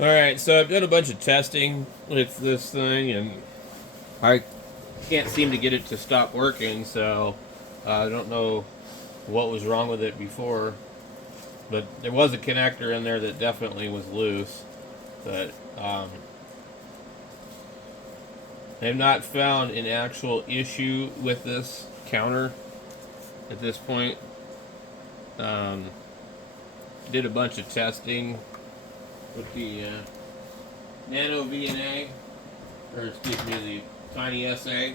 Alright, so I've done a bunch of testing with this thing, and I can't seem to get it to stop working, so I don't know what was wrong with it before. But there was a connector in there that definitely was loose. But I have not found an actual issue with this counter at this point. Um, did a bunch of testing with the Nano VNA, or excuse me, the Tiny SA.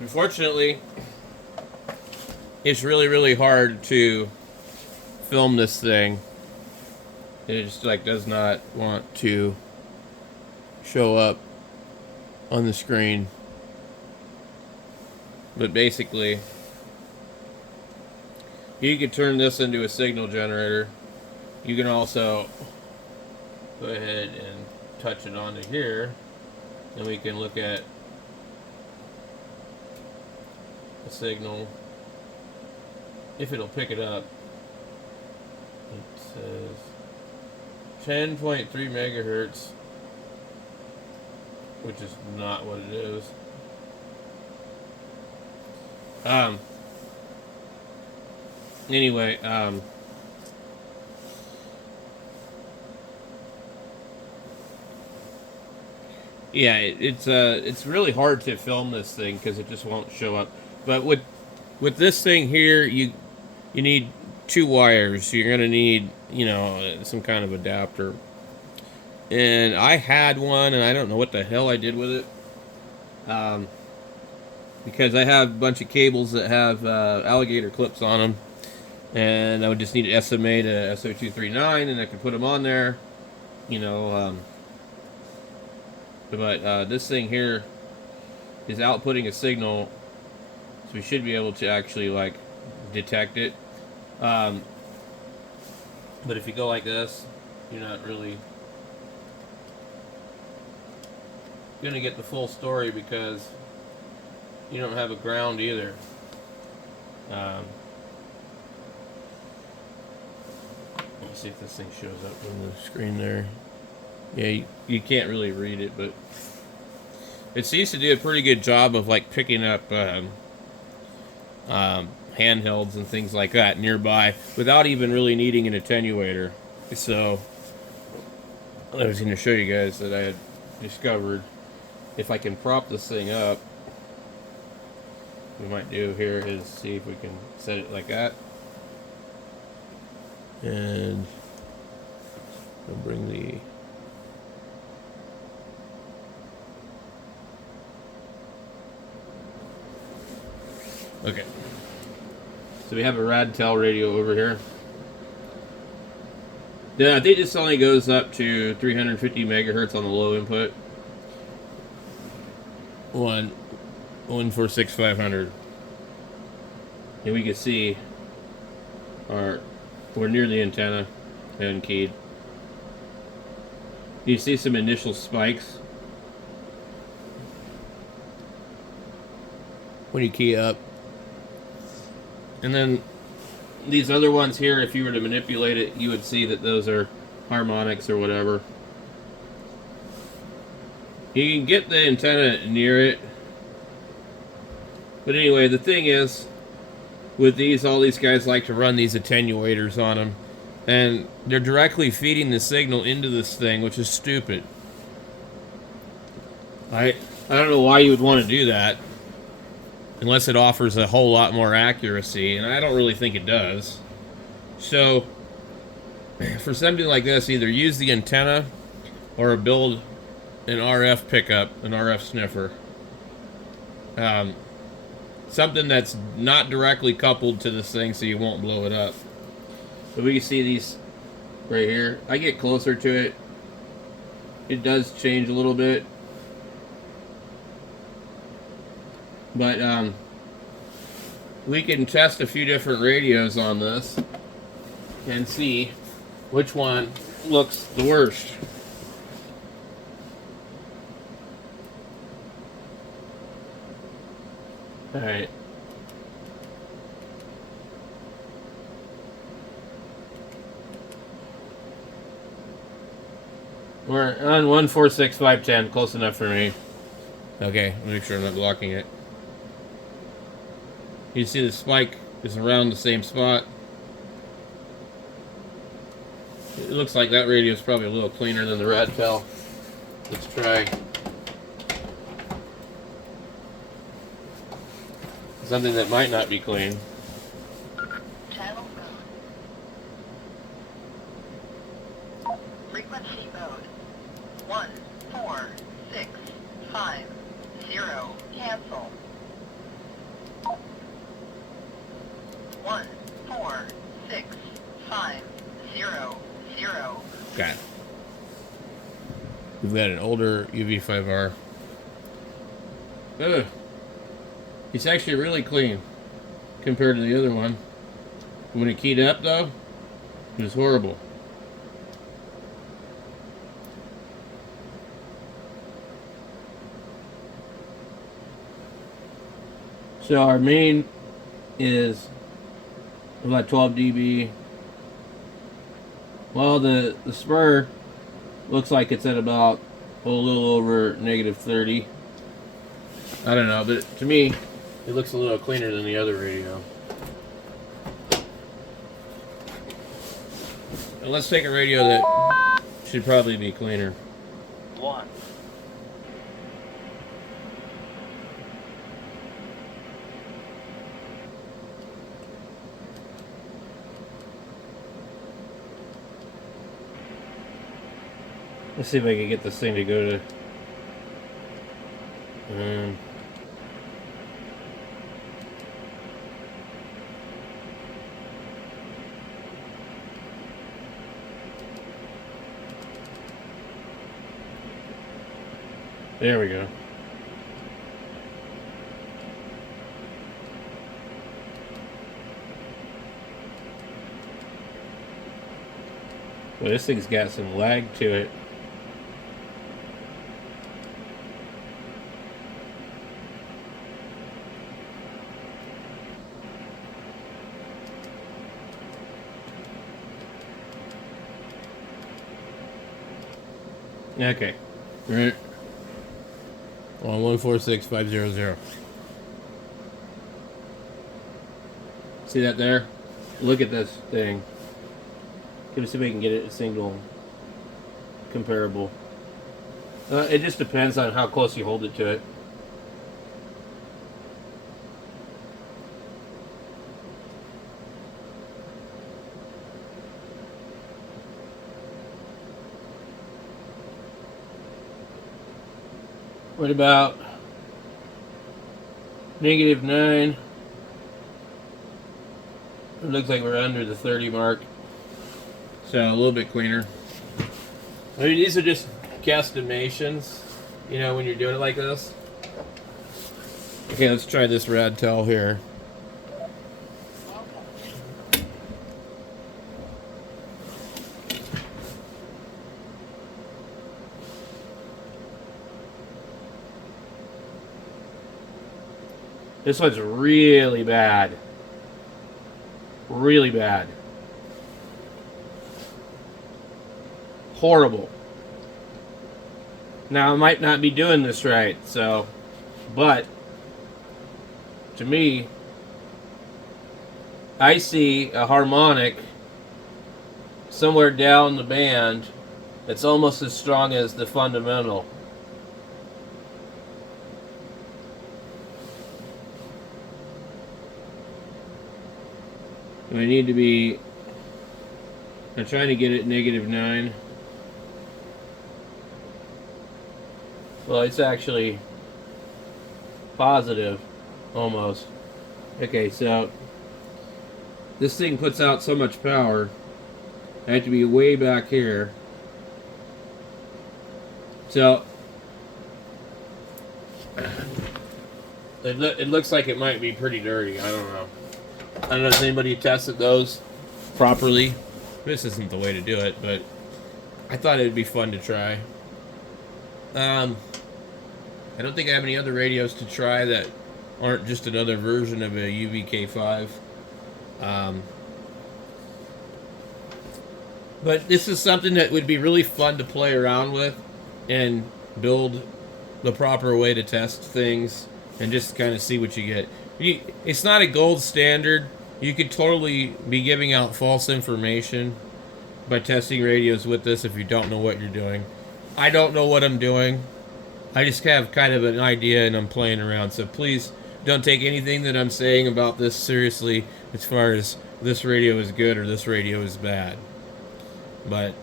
Unfortunately, it's really, really hard to film this thing. It just like does not want to show up on the screen. But basically, you can turn this into a signal generator. You can also go ahead and touch it onto here, and we can look at the signal if it'll pick it up. It says 10.3 megahertz, which is not what it is. Anyway, yeah, it's really hard to film this thing because it just won't show up. But with this thing here, you need two wires. You're gonna need some kind of adapter. And I had one, and I don't know what the hell I did with it. Because I have a bunch of cables that have alligator clips on them, and I would just need an SMA to SO239, and I could put them on there, you know. But this thing here is outputting a signal, so we should be able to actually like detect it. But if you go like this, you're not really gonna get the full story because you don't have a ground either. Let's see if this thing shows up on the screen there. Yeah, you can't really read it, but it seems to do a pretty good job of like picking up handhelds and things like that nearby without even really needing an attenuator. So I was going to show you guys that I had discovered if I can prop this thing up, we might do here is see if we can set it like that. And I'll bring the okay. So we have a Radtel radio over here. Yeah, I think this only goes up to 350 megahertz on the low input. 146,500. And we can see we're near the antenna and keyed. You see some initial spikes when you key up. And then these other ones here, if you were to manipulate it, you would see that those are harmonics or whatever. You can get the antenna near it. But anyway, the thing is, with these, all these guys like to run these attenuators on them. And they're directly feeding the signal into this thing, which is stupid. I don't know why you would want to do that. Unless it offers a whole lot more accuracy, and I don't really think it does. So, for something like this, either use the antenna or build an RF pickup, an RF sniffer. Something that's not directly coupled to this thing so you won't blow it up. So we can see these right here. I get closer to it. It does change a little bit. But we can test a few different radios on this and see which one looks the worst. Alright. We're on 146.510, close enough for me. Okay, make sure I'm not blocking it. You see the spike is around the same spot. It looks like that radio is probably a little cleaner than the Radtel. Let's try something that might not be clean. Channel mode. Frequency mode. 14650. Cancel. 14650. Got it. We've got an older UV5R. Ugh. It's actually really clean compared to the other one. When it keyed up, though, it was horrible. So our main is about 12 dB. Well, the spur looks like it's at about a little over -30. I don't know, but to me, it looks a little cleaner than the other radio. And let's take a radio that should probably be cleaner. 1. Let's see if I can get this thing to go to. There we go. Well, this thing's got some lag to it. Okay. Right. On 146.500. See that there? Look at this thing. Let me see if we can get it a single comparable. It just depends on how close you hold it to it. What about -9? It looks like we're under the 30 mark. So a little bit cleaner. I mean, these are just guesstimations, you know, when you're doing it like this. Okay, let's try this Radtel here. This one's really bad. Really bad. Horrible. Now, I might not be doing this right, so, but, to me, I see a harmonic somewhere down the band that's almost as strong as the fundamental. And I need to be, I'm trying to get it -9. Well, it's actually positive, almost. Okay, so this thing puts out so much power. I have to be way back here. So it looks like it might be pretty dirty. I don't know. I don't know if anybody tested those properly. This isn't the way to do it, but I thought it'd be fun to try. I don't think I have any other radios to try that aren't just another version of a UVK5. But this is something that would be really fun to play around with and build the proper way to test things and just kind of see what you get. It's not a gold standard. You could totally be giving out false information by testing radios with this if you don't know what you're doing. I don't know what I'm doing. I just have kind of an idea and I'm playing around. So please don't take anything that I'm saying about this seriously as far as this radio is good or this radio is bad. But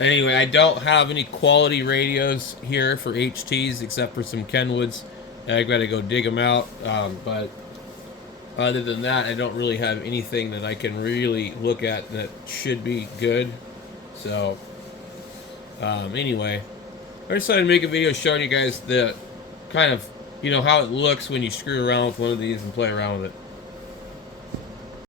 anyway, I don't have any quality radios here for HTs except for some Kenwoods. I gotta go dig them out. But other than that, I don't really have anything that I can really look at that should be good. So anyway, I decided to make a video showing you guys the kind of, how it looks when you screw around with one of these and play around with it.